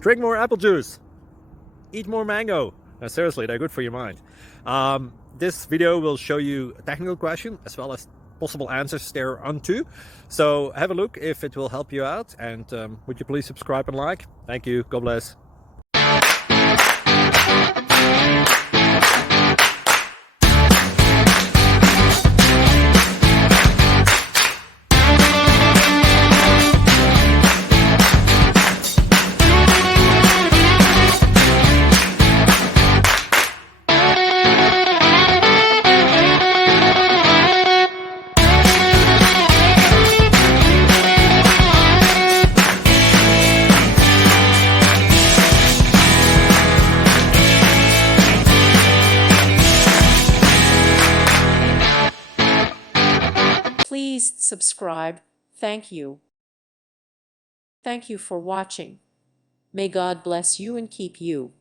Drink more apple juice. Eat more mango. Seriously, they're good for your mind. This video will show you a technical question as well as possible answers thereunto. So have a look if it will help you out, and would you please subscribe and like? Thank you. God bless. Please subscribe. Thank you. Thank you for watching. May God bless you and keep you.